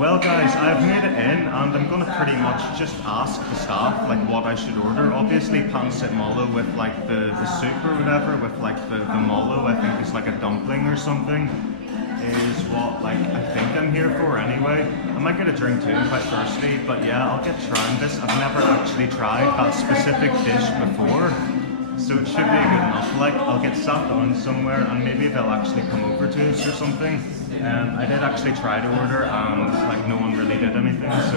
Well guys, I've made it in and I'm gonna pretty much just ask the staff like what I should order. Obviously PANCIT MOLO with like the soup or whatever, with like the molo, I think it's like a dumpling or something, is what like I think I'm here for anyway. I might get a drink too if I'm thirsty, but yeah, I'll get trying this. I've never actually tried that specific dish before, so it should be good enough. Like, I'll get sat down somewhere and maybe they'll actually come over to us or something. I did actually try to order and like no one really did anything, so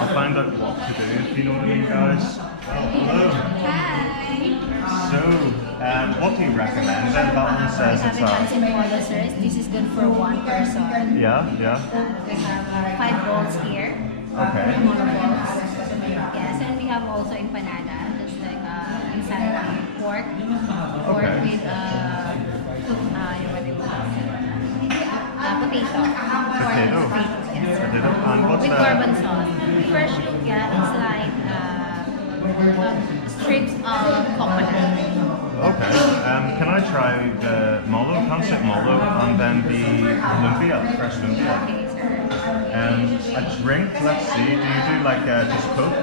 I'll find out what to do, if you know what I mean, guys. Well, hello. Hi. So, what do you recommend then? That one says it's PANCIT MOLO, sir. This is good for one person. Yeah. We have 5 bowls here. Okay. Molo bowls. Yes, and we have also empanada. That's like inside pork. Pork Okay. with potato. Potato? Yes. Potato? And what's With that? carbon sauce. Fresh lumpia is like strips of coconut. Okay. Can I try the molo, PANCIT MOLO, and then the lumpia, fresh lumpia? Okay, sir. A drink, let's see, do you do like just Coke?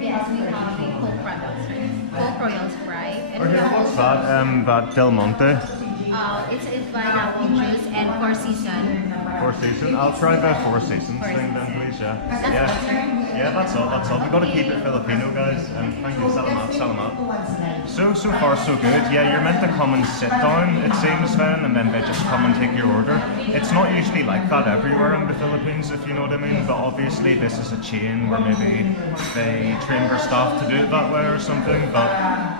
Yes, we have the Coke products, right? Coke Royal Sprite. And Or we here, have what's also, that? That Del Monte? it's pineapple juice and 4 season. 4 Seasons? I'll try the 4 Seasons thing then, please, yeah. That's all, sir. Yeah, that's all. We've got to keep it Filipino, guys. Thank you, sell them out. So far, so good. Yeah, you're meant to come and sit down, it seems then, and then they just come and take your order. It's not usually like that everywhere in the Philippines, if you know what I mean, but obviously this is a chain where maybe they train their staff to do it that way or something, but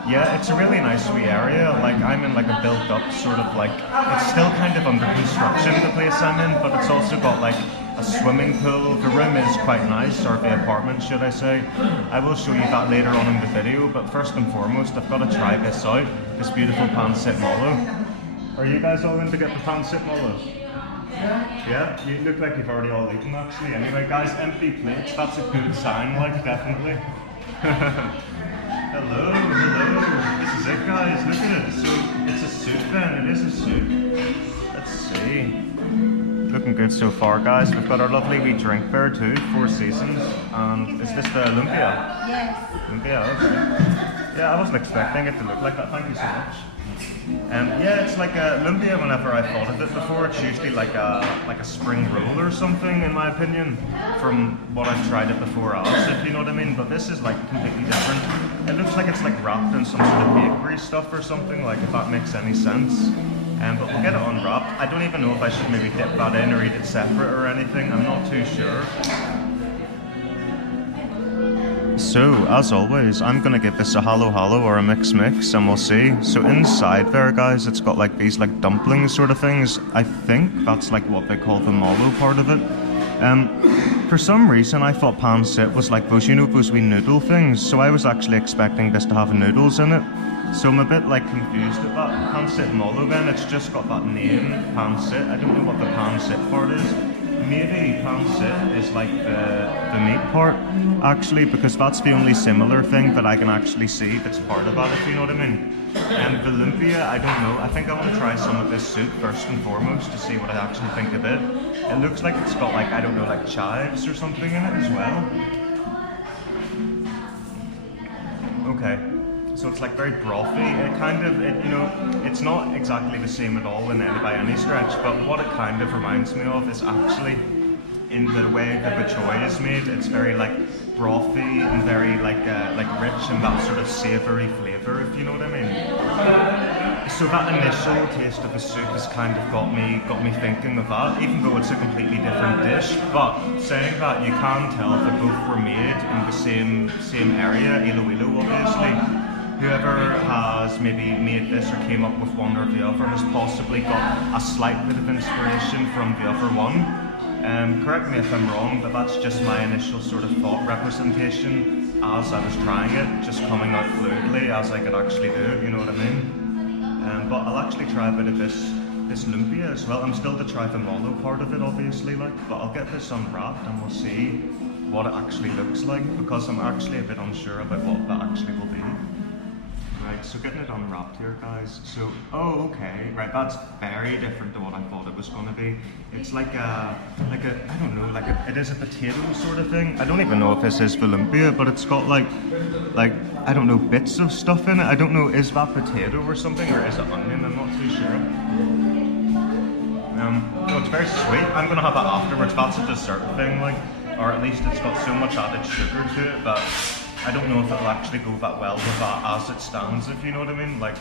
yeah, it's a really nice wee area. Like, I'm in like a built-up sort of like, it's still kind of under construction, the place I'm in, but it's also got like a swimming pool. The room is quite nice, or the apartment should I say. I will show you that later on in the video, but first and foremost I've got to try this out, this beautiful PANCIT MOLO. Are you guys all in to get the PANCIT MOLO? Yeah? You look like you've already all eaten actually. Anyway guys, empty plates, that's a good sign, like, definitely. Hello. This is it guys, look at it. So it's a soup then, it is a soup. Let's see. Looking good so far, guys. We've got our lovely wee drink there too, 4 Seasons. And is this the lumpia? Yes. Lumpia, okay. Yeah, I wasn't expecting it to look like that. Thank you so much. Yeah, it's like a lumpia. Whenever I thought of it before, it's usually like a spring roll or something, in my opinion, from what I've tried it before as, if you know what I mean. But this is like completely different. It looks like it's like wrapped in some sort of bakery stuff or something, like, if that makes any sense. But we'll get it unwrapped. I don't even know if I should maybe dip that in or eat it separate or anything. I'm not too sure. So, as always, I'm gonna give this a halo or a mix and we'll see. So inside there, guys, it's got like these like dumplings sort of things. I think that's like what they call the molo part of it. For some reason, I thought pancit was like those, you know, those wee noodle things. So I was actually expecting this to have noodles in it. So I'm a bit like confused at that. PANCIT MOLO then, it's just got that name, PANCIT. I don't know what the pancit part is. Maybe pancit is like the meat part, actually, because that's the only similar thing that I can actually see that's part of that, if you know what I mean. And the lumpia, I don't know. I think I want to try some of this soup first and foremost to see what I actually think of it. It looks like it's got like, I don't know, like chives or something in it as well. Okay. So it's like very brothy. It kind of, you know, it's not exactly the same at all by any stretch, but what it kind of reminds me of is actually in the way that the choy is made. It's very like brothy and very like rich in that sort of savoury flavour, if you know what I mean. So that initial taste of the soup has kind of got me thinking of that, even though it's a completely different dish. But saying that, you can tell that both were made in the same area, Iloilo obviously. Whoever has maybe made this or came up with one or the other has possibly got a slight bit of inspiration from the other one. Correct me if I'm wrong, but that's just my initial sort of thought representation as I was trying it, just coming out fluidly as I could actually do it, you know what I mean? But I'll actually try a bit of this lumpia as well. I'm still to try the molo part of it, obviously, like, but I'll get this unwrapped and we'll see what it actually looks like, because I'm actually a bit unsure about what that actually will be. Right, Right, so getting it unwrapped here, guys. So, oh, okay, right, that's very different to what I thought it was going to be. It's like a, I don't know, it is a potato sort of thing. I don't even know if this is lumpia, but it's got like, I don't know, bits of stuff in it. I don't know, is that potato or something, or is it onion? I'm not too sure. No, it's very sweet. I'm gonna have it afterwards. That's a dessert thing, like, or at least it's got so much added sugar to it that I don't know if it'll actually go that well with that as it stands, if you know what I mean. Like,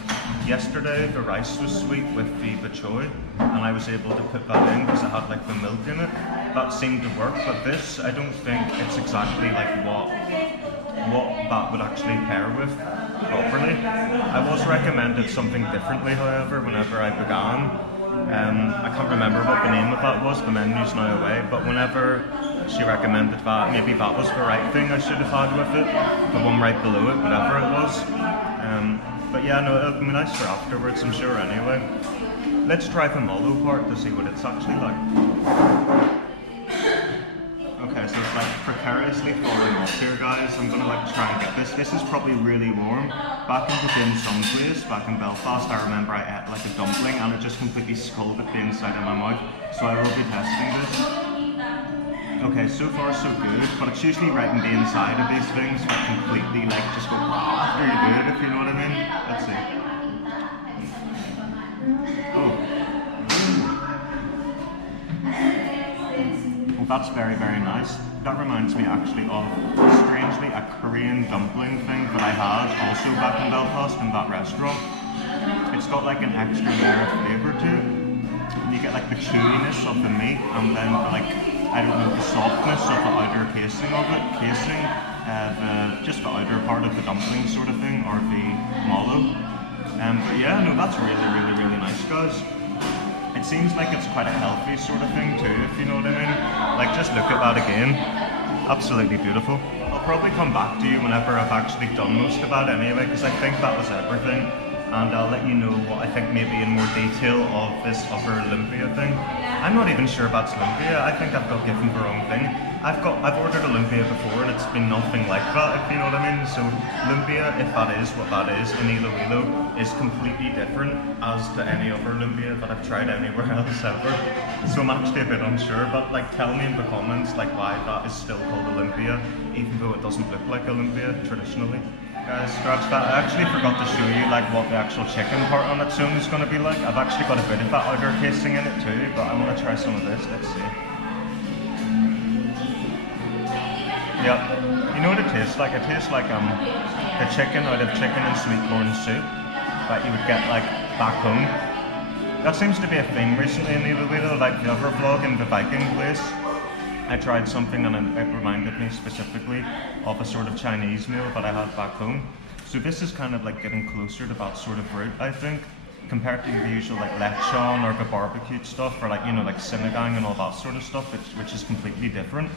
yesterday the rice was sweet with the bok choy, and I was able to put that in because it had like the milk in it. That seemed to work, but this, I don't think it's exactly like what that would actually pair with properly. I was recommended something differently, however, whenever I began. I can't remember what the name of that was, the menu's now away, but whenever she recommended that, maybe that was the right thing I should have had with it, the one right below it, whatever it was. But yeah, no, it'll be nice for afterwards, I'm sure, anyway. Let's try the molo part to see what it's actually like. Okay, so it's like precariously falling off here, guys. I'm gonna like try and get this. This is probably really warm. Back in the dim sum place, back in Belfast, I remember I ate like a dumpling and it just completely scalded the inside of my mouth. So I will be testing this. Okay, so far so good, but it's usually right in the inside of these things, so I completely like just go after you do it, if you know what I mean. Let's see. Oh. Well, that's very, very nice. That reminds me actually of, strangely, a Korean dumpling thing that I had also back in Belfast in that restaurant. It's got like an extra layer of flavour to it. And you get like the chewiness of the meat, and then like, I don't know, the softness of the outer casing of it, just the outer part of the dumpling sort of thing, or the molo. But yeah, no, that's really, really, really nice, guys. It seems like it's quite a healthy sort of thing too, if you know what I mean. Like, just look at that again. Absolutely beautiful. I'll probably come back to you whenever I've actually done most of that anyway, because I think that was everything. And I'll let you know what I think maybe in more detail of this upper lumpia thing. I'm not even sure about lumpia. I think I've got given the wrong thing. I've ordered a lumpia before and it's been nothing like that, if you know what I mean. So lumpia, if that is what that is, in Iloilo, is completely different as to any other lumpia that I've tried anywhere else ever. So I'm actually a bit unsure, but like, tell me in the comments like why that is still called a lumpia, even though it doesn't look like a lumpia traditionally. Guys, scratch that. I actually forgot to show you like what the actual chicken part on its own is going to be like. I've actually got a bit of that outer casing in it too, but I want to try some of this. Let's see. Yeah, you know what it tastes like? It tastes like the chicken out of chicken and sweet corn soup that you would get like back home. That seems to be a thing recently in Iloilo, like the other vlog in the Viking place. I tried something and it reminded me specifically of a sort of Chinese meal that I had back home. So this is kind of like getting closer to that sort of route, I think, compared to the usual like lechon or the barbecued stuff, or like, you know, like sinigang and all that sort of stuff, which is completely different.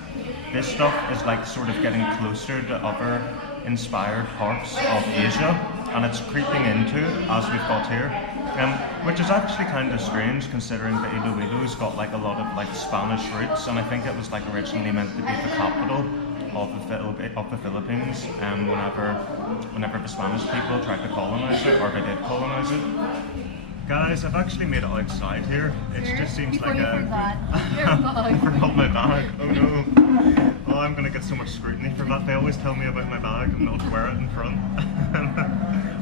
This stuff is like sort of getting closer to other inspired parts of Asia, and it's creeping into it as we've got here. Which is actually kind of strange considering that Iloilo's got like a lot of like Spanish roots, and I think it was like originally meant to be the capital of the Philippines, whenever the Spanish people tried to colonize it, or they did colonize it. Guys, I've actually made it outside here. It just seems like I forgot my bag. Oh no. Oh, I'm gonna get so much scrutiny for that. They always tell me about my bag and not to wear it in front.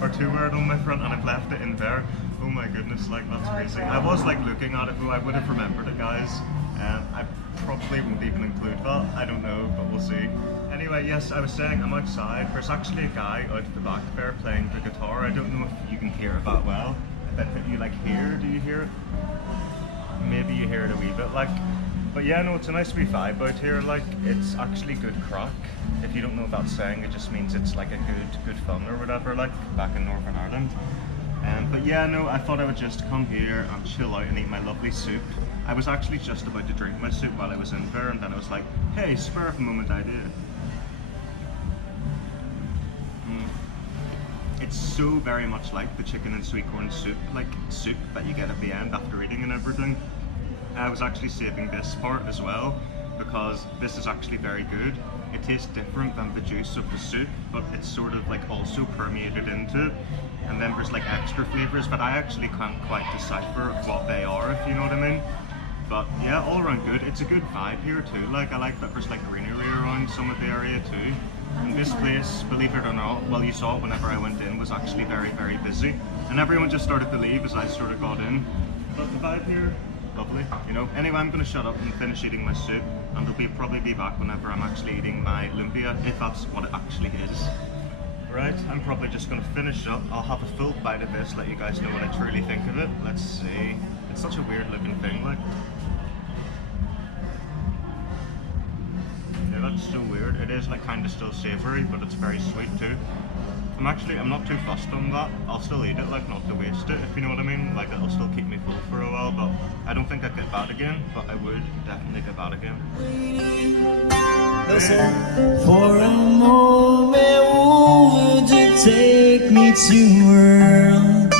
Or to wear it on my front, and I've left it in there. Oh my goodness, like that's crazy. I was like looking at it, but I would have remembered it, guys. I probably won't even include that. I don't know, but we'll see. Anyway, yes, I was saying I'm outside. There's actually a guy out at the back there playing the guitar. I don't know if you can hear it that well. I bet that you like hear. Do you hear it? Maybe you hear it a wee bit, like. But yeah, no, it's a nice wee vibe out here. Like, it's actually good crack. If you don't know what that's saying, it just means it's like a good fun or whatever, like back in Northern Ireland. But yeah, no, I thought I would just come here and chill out and eat my lovely soup. I was actually just about to drink my soup while I was in there, and then I was like, hey, spur of the moment idea. It's so very much like the chicken and sweet corn soup, like soup that you get at the end after eating and everything. I was actually saving this part as well, because this is actually very good. It tastes different than the juice of the soup, but it's sort of like also permeated into it. And then there's like extra flavors, but I actually can't quite decipher what they are, if you know what I mean. But yeah, all around good. It's a good vibe here too. Like I like that there's like greenery around some of the area too. And this place, believe it or not, well you saw it whenever I went in, was actually very, very busy. And everyone just started to leave as I sort of got in. But the vibe here, lovely, you know. Anyway, I'm going to shut up and finish eating my soup, and I'll probably be back whenever I'm actually eating my lumpia, if that's what it actually is. Right, I'm probably just going to finish up. I'll have a full bite of this, let you guys know what I truly think of it. Let's see. It's such a weird looking thing, like. Yeah, that's so weird. It is like kind of still savoury, but it's very sweet too. I'm not too fussed on that. I'll still eat it, like not to waste it, if you know what I mean. Like it'll still keep me full for a while, but I don't think I'd get that again, but I would definitely get that again. Listen, for a moment, would you take me to a world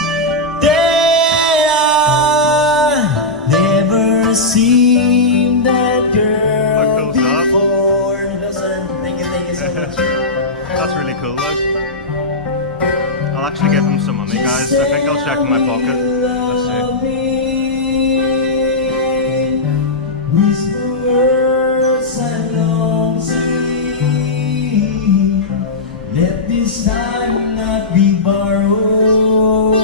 that I never seen that girl before? Listen, thank you so much. That's really cool, like. I'll actually give him some money, guys. I think I'll check in my pocket. Let's see. Let this time not be borrowed.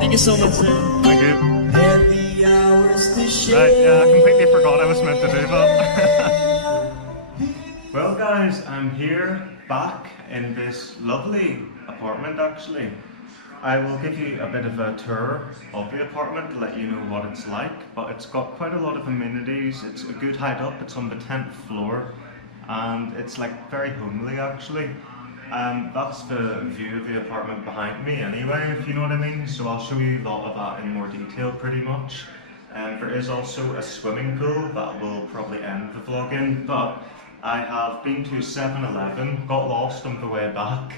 Thank you so much, sir. Thank you. And the hours to share. Right, yeah, I completely forgot I was meant to do that. Well, guys, I'm here back in this lovely apartment actually. I will give you a bit of a tour of the apartment to let you know what it's like, but it's got quite a lot of amenities. It's a good height up, it's on the 10th floor, and it's like very homely actually. That's the view of the apartment behind me anyway, if you know what I mean, so I'll show you a lot of that in more detail pretty much. There is also a swimming pool that will probably end the vlog in, but I have been to 7-Eleven, got lost on the way back,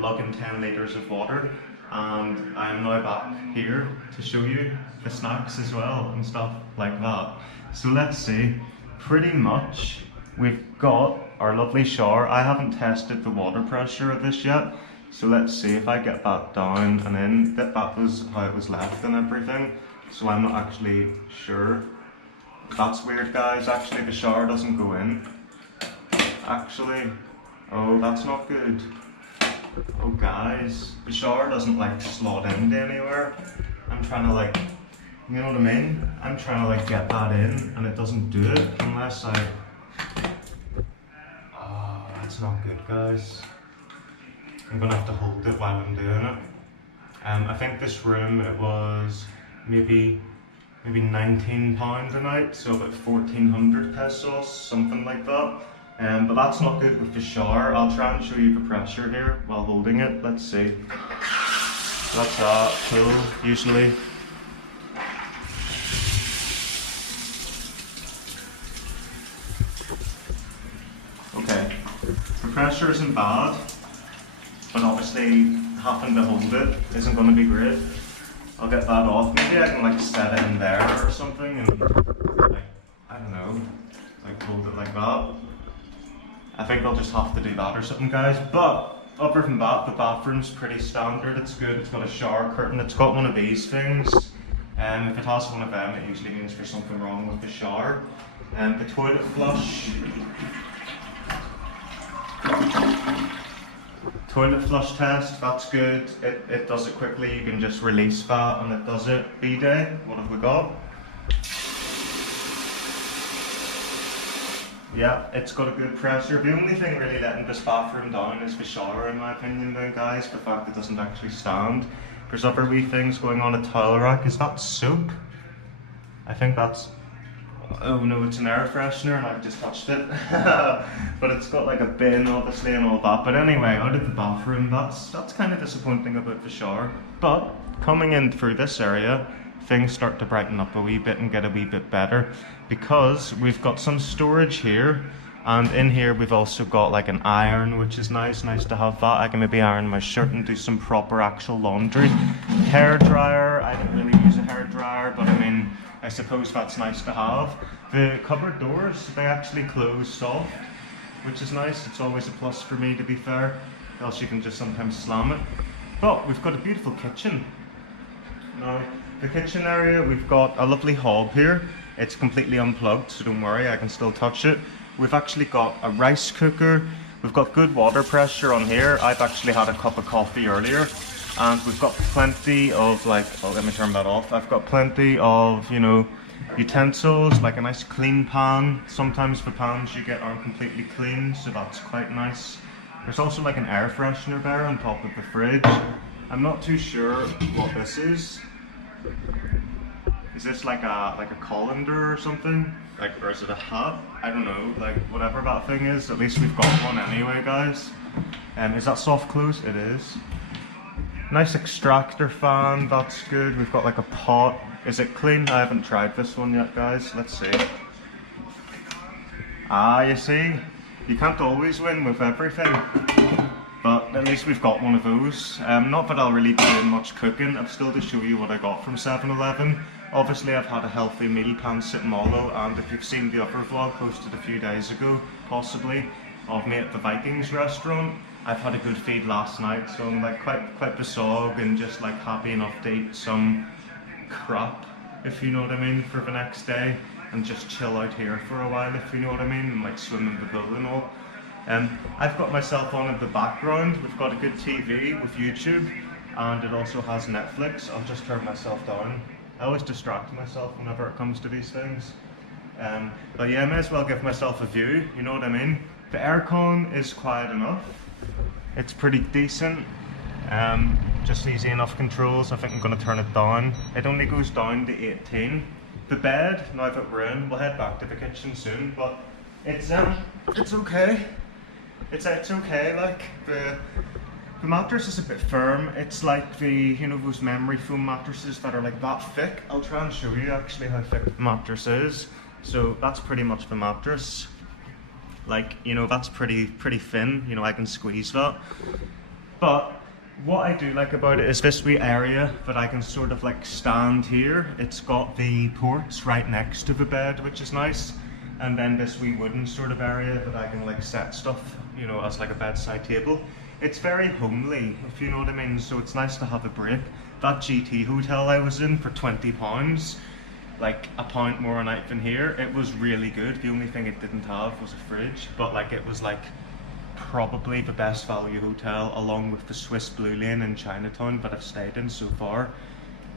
lugging 10 litres of water, and I am now back here to show you the snacks as well and stuff like that. So let's see, pretty much we've got our lovely shower. I haven't tested the water pressure of this yet, so let's see if I get back down and in. That was how it was left and everything, so I'm not actually sure. That's weird, guys, actually the shower doesn't go in. Actually, oh, that's not good. Oh guys, the shower doesn't like slot into anywhere. I'm trying to like, you know what I mean? I'm trying to like get that in and it doesn't do it unless I... Oh, that's not good, guys. I'm gonna have to hold it while I'm doing it. I think this room, it was maybe £19 a night, so about 1,400 pesos, something like that. But that's not good with the shower. I'll try and show you the pressure here while holding it. Let's see. So that's that, cool, usually. Okay, the pressure isn't bad, but obviously having to hold it isn't going to be great. I'll get that off. Maybe I can like set it in there or something and like, I don't know, like hold it like that. I think I'll just have to do that or something, guys. But other than that, the bathroom's pretty standard. It's good. It's got a shower curtain. It's got one of these things. If it has one of them, it usually means there's something wrong with the shower. The toilet flush. Toilet flush test, that's good. It does it quickly. You can just release that and it does it. B-Day, what have we got? Yeah, it's got a good pressure. The only thing really letting this bathroom down is the shower, in my opinion, though, guys. The fact it doesn't actually stand. There's other wee things going on. A towel rack. Is that soap? I think that's... Oh no, it's an air freshener and I've just touched it. But it's got like a bin, obviously, and all that. But anyway, out of the bathroom, that's kind of disappointing about the shower. But coming in through this area, things start to brighten up a wee bit and get a wee bit better, because we've got some storage here, and in here we've also got like an iron, which is nice to have that. I can maybe iron my shirt and do some proper actual laundry. Hair dryer, I don't really use a hair dryer, but I mean, I suppose that's nice to have. The cupboard doors, they actually close soft, which is nice. It's always a plus for me, to be fair, else you can just sometimes slam it. But we've got a beautiful kitchen. Now, the kitchen area, we've got a lovely hob here. It's completely unplugged, so don't worry, I can still touch it. We've actually got a rice cooker. We've got good water pressure on here. I've actually had a cup of coffee earlier. And we've got plenty of let me turn that off. I've got plenty of, you know, utensils, like a nice clean pan. Sometimes the pans you get aren't completely clean, so that's quite nice. There's also like an air freshener there on top of the fridge. I'm not too sure what this is. Is this like a colander or something? Or is it a hat? I don't know, whatever that thing is, at least we've got one anyway, guys. Is that soft close? It is. Nice extractor fan, that's good. We've got like a pot. Is it clean? I haven't tried this one yet, guys. Let's see. Ah, you see? You can't always win with everything. But at least we've got one of those. Not that I'll really be doing much cooking. I'm still to show you what I got from 7-Eleven. Obviously I've had a healthy meal, PANCIT MOLO, and if you've seen the other vlog posted a few days ago, possibly, of me at the Vikings restaurant, I've had a good feed last night, so I'm like quite besog and just like happy enough to eat some crap, if you know what I mean, for the next day, and just chill out here for a while, if you know what I mean, and like swim in the pool and all. I've got myself on in the background. We've got a good TV with YouTube, and it also has Netflix. I'll just turn myself down. I always distract myself whenever it comes to these things. But yeah, I may as well give myself a view, you know what I mean? The aircon is quiet enough. It's pretty decent. Just easy enough controls. I think I'm going to turn it down. It only goes down to 18. The bed, now that we're in, we'll head back to the kitchen soon, but it's okay. It's okay, like the mattress is a bit firm. It's like those memory foam mattresses that are like that thick. I'll try and show you actually how thick the mattress is. So that's pretty much the mattress. Like, that's pretty thin. I can squeeze that. But what I do like about it is this wee area that I can sort of like stand here. It's got the ports right next to the bed, which is nice. And then this wee wooden sort of area that I can like set stuff, as like a bedside table. It's very homely, if you know what I mean, so it's nice to have a break. That GT hotel I was in for £20, like £1 more a night than here, it was really good. The only thing it didn't have was a fridge, but like it was like probably the best value hotel along with the Swiss Blue Lane in Chinatown that I've stayed in so far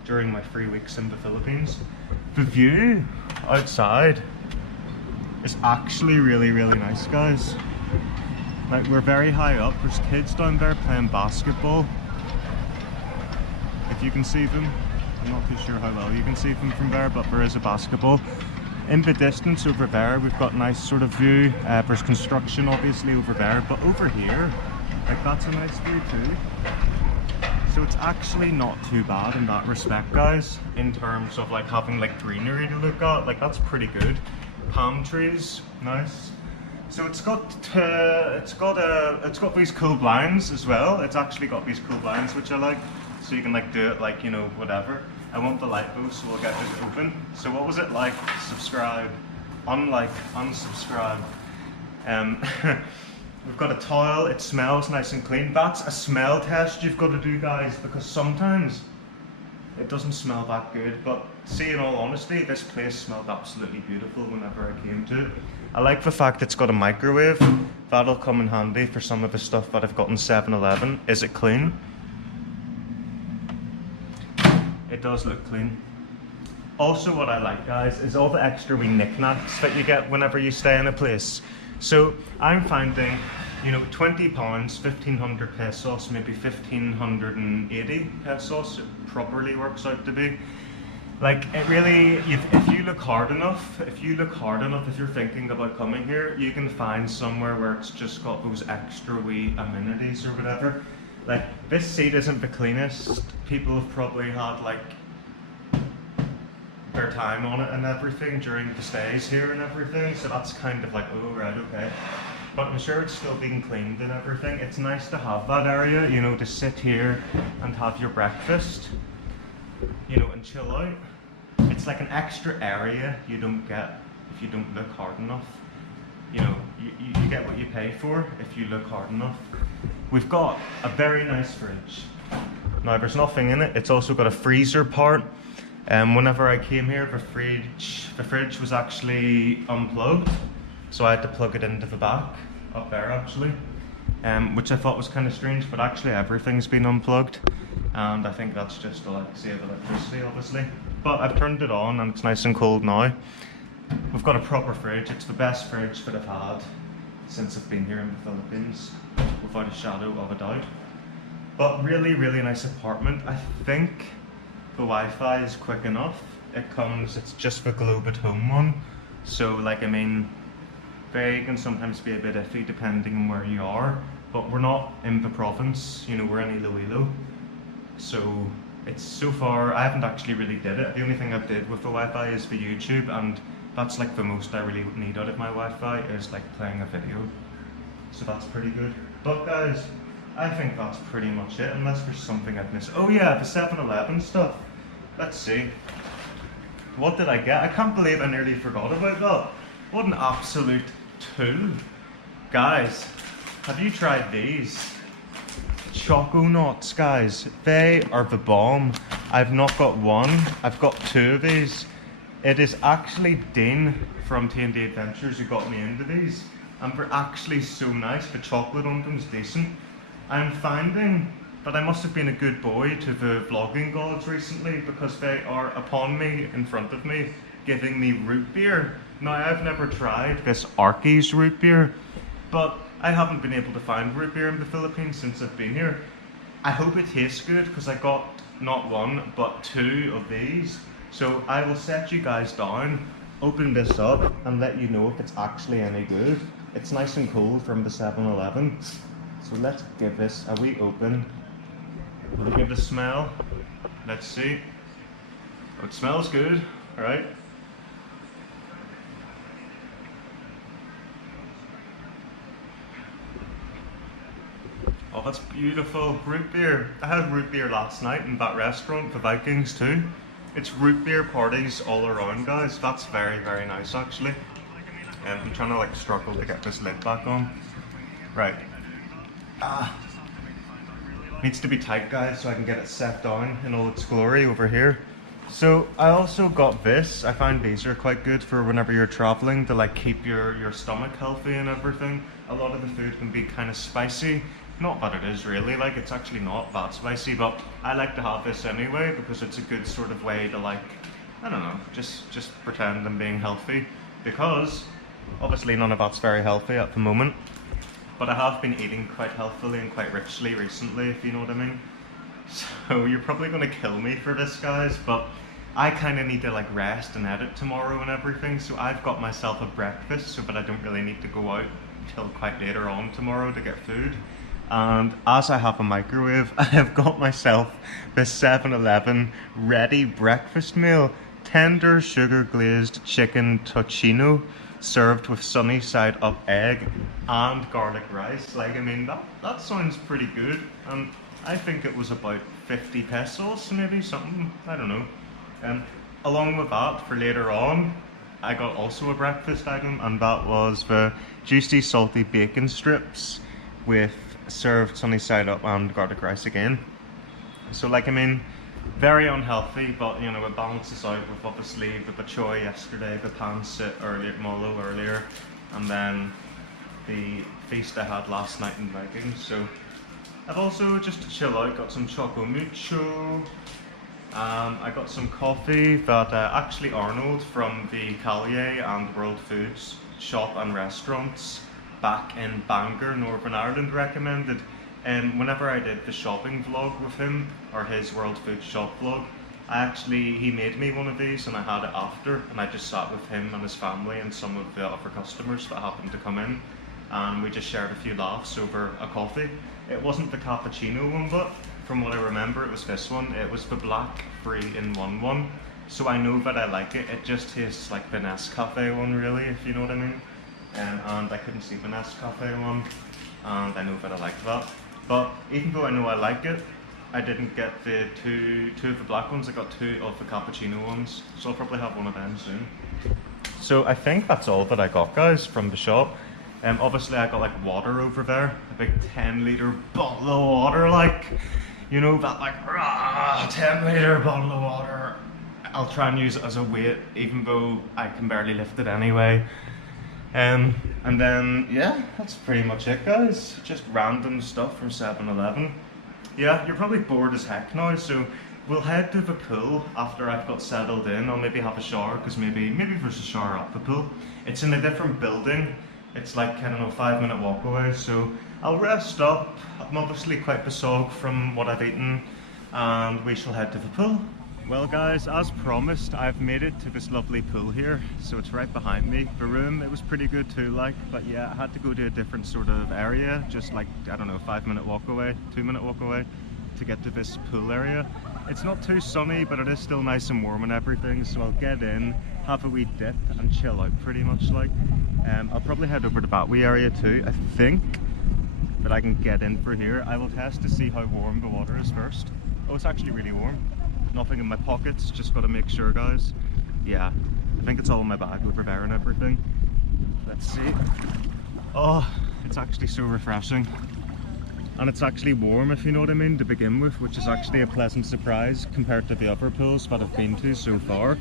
during my 3 weeks in the Philippines. The view outside is actually really nice, guys. Like, we're very high up. There's kids down there playing basketball. If you can see them. I'm not too sure how well you can see them from there, but there is a basketball. In the distance over there, we've got a nice sort of view. There's construction obviously over there, but over here, like that's a nice view too. So it's actually not too bad in that respect, guys, in terms of like having like greenery to look at. Like that's pretty good. Palm trees, nice. So it's got these cool blinds as well. It's actually got these cool blinds which I like. So you can like do it like, whatever. I want the light though, so we'll get this open. So what was it? Like, subscribe, unlike, unsubscribe. We've got a towel, it smells nice and clean. That's a smell test you've got to do, guys, because sometimes it doesn't smell that good, but see, in all honesty, this place smelled absolutely beautiful whenever I came to it. I like the fact it's got a microwave. That'll come in handy for some of the stuff that I've got in 7-Eleven. Is it clean? It does look clean. Also what I like, guys, is all the extra wee knickknacks that you get whenever you stay in a place. So I'm finding, £20, 1,500 pesos, maybe 1,580 pesos, it probably works out to be. Like, it really, if you look hard enough, if you're thinking about coming here, you can find somewhere where it's just got those extra wee amenities or whatever. Like, this seat isn't the cleanest. People have probably had like their time on it and everything during the stays here and everything, so that's kind of like, oh right, okay. But I'm sure it's still being cleaned and everything. It's nice to have that area, to sit here and have your breakfast, and chill out. it's like an extra area you don't get if you don't look hard enough. You know, you get what you pay for if you look hard enough. We've got a very nice fridge. Now there's nothing in it. It's also got a freezer part. Whenever I came here, the fridge was actually unplugged, so I had to plug it into the back up there actually, which I thought was kind of strange, but actually everything's been unplugged, and I think that's just to like save electricity, obviously. But I've turned it on and it's nice and cold now. We've got a proper fridge. It's the best fridge that I've had since I've been here in the Philippines, without a shadow of a doubt. But really, really nice apartment. I think the Wi-Fi is quick enough. It's just the Globe at Home one. So like, I mean, they can sometimes be a bit iffy depending on where you are, but we're not in the province, you know, we're in Iloilo. So it's so far, I haven't actually really did it. The only thing I did with the Wi-Fi is the YouTube, and that's like the most I really need out of my Wi-Fi is like playing a video. So that's pretty good. But guys, I think that's pretty much it, unless there's something I've missed. Oh yeah, the 7-Eleven stuff. Let's see. What did I get? I can't believe I nearly forgot about that. What an absolute tool. Guys, have you tried these? Choco nuts, guys. They are the bomb. I've not got one, I've got 2 of these. It is actually Dean from T&D Adventures who got me into these, and they're actually so nice. The chocolate on them is decent. I'm finding that I must have been a good boy to the vlogging gods recently, because they are upon me, in front of me, giving me root beer. Now, I've never tried this Arky's root beer, but I haven't been able to find root beer in the Philippines since I've been here. I hope it tastes good, because I got not 1 but 2 of these. So I will set you guys down, open this up, and let you know if it's actually any good. It's nice and cold from the 7-Eleven. So let's give this a wee open. We'll give it a smell. Let's see. Oh, it smells good, alright. Oh, that's beautiful. Root beer. I had root beer last night in that restaurant, the Vikings too. It's root beer parties all around, guys. That's very, very nice actually. I'm trying to like struggle to get this lid back on. Right. Needs to be tight, guys, so I can get it set down in all its glory over here. So I also got this. I find these are quite good for whenever you're traveling, to like keep your stomach healthy and everything. A lot of the food can be kind of spicy. Not that it is really, like it's actually not that spicy, but I like to have this anyway because it's a good sort of way to like, I don't know, just pretend I'm being healthy, because obviously none of that's very healthy at the moment. But I have been eating quite healthily and quite richly recently, if you know what I mean. So you're probably going to kill me for this, guys, but I kind of need to like rest and edit tomorrow and everything, so I've got myself a breakfast so that I don't really need to go out until quite later on tomorrow to get food. And as I have a microwave, I have got myself the 7-Eleven ready breakfast meal. Tender sugar glazed chicken tocino, served with sunny side up egg and garlic rice. Like, I mean, that sounds pretty good. And I think it was about 50 pesos, maybe something, I don't know. Along with that, for later on, I got also a breakfast item, and that was the juicy salty bacon strips with served sunny side up and garlic rice again. So like, I mean, very unhealthy, but you know, it balances out with obviously the bachoy yesterday, the PANCIT Molo earlier, and then the feast I had last night in Vikings. So I've also, just to chill out, got some choco mucho. I got some coffee that actually Arnold from the Callier and World Foods shop and restaurants back in Bangor, Northern Ireland, recommended. And whenever I did the shopping vlog with him, or his World Food shop vlog, he made me one of these and I had it after, and I just sat with him and his family and some of the other customers that happened to come in, and we just shared a few laughs over a coffee. It wasn't the cappuccino one, but from what I remember it was this one. It was the black 3-in-1 one. So I know that I like it. It just tastes like the Nescafe one, really, if you know what I mean. And I couldn't see the Nescafe one, and I know that I like that. But even though I know I like it, I didn't get the two of the black ones. I got 2 of the cappuccino ones, so I'll probably have one of them soon. So I think that's all that I got, guys, from the shop. Obviously I got like water over there, a big 10-litre bottle of water, like, you know, that like 10-litre bottle of water. I'll try and use it as a weight, even though I can barely lift it anyway. And then, yeah, that's pretty much it, guys. Just random stuff from 7-Eleven. Yeah, you're probably bored as heck now, so we'll head to the pool after I've got settled in. I'll maybe have a shower, because maybe there's a shower at the pool. It's in a different building. It's like, I don't know, 5-minute walk away, so I'll rest up. I'm obviously quite besogged from what I've eaten, and we shall head to the pool. Well guys, as promised, I've made it to this lovely pool here, so it's right behind me. The room, it was pretty good too, like, but yeah, I had to go to a different sort of area, just like, I don't know, 5-minute walk away, 2-minute walk away, to get to this pool area. It's not too sunny, but it is still nice and warm and everything, so I'll get in, have a wee dip, and chill out pretty much, like. I'll probably head over to that wee area too. I think that I can get in for here. I will test to see how warm the water is first. Oh, it's actually really warm. Nothing in my pockets, just gotta make sure, guys. Yeah, I think it's all in my bag over there and everything. Let's see. Oh, it's actually so refreshing. And it's actually warm, if you know what I mean, to begin with, which is actually a pleasant surprise compared to the other pools that I've been to so far.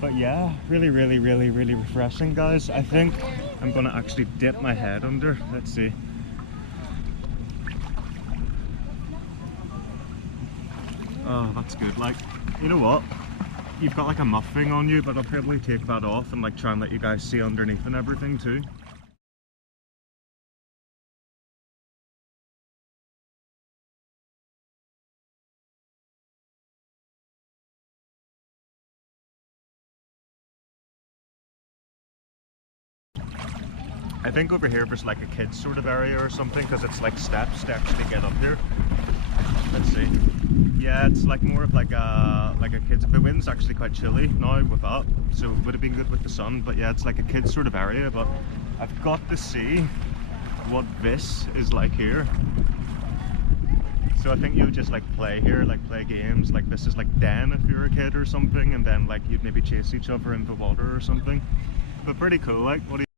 But yeah, really refreshing, guys. I think I'm gonna actually dip my head under. Let's see. Oh, that's good. Like, you know what? You've got like a muff thing on you, but I'll probably take that off and like try and let you guys see underneath and everything too. I think over here there's like a kids sort of area or something, because it's like steps to actually get up here. Let's see. Yeah, it's like more of like a kids. The wind's actually quite chilly now with that, so it would have been good with the sun. But yeah, it's like a kids sort of area. But I've got to see what this is like here. So I think you would just like play here, like play games. Like this is like den if you're a kid or something, and then like you'd maybe chase each other in the water or something. But pretty cool. Like, what do you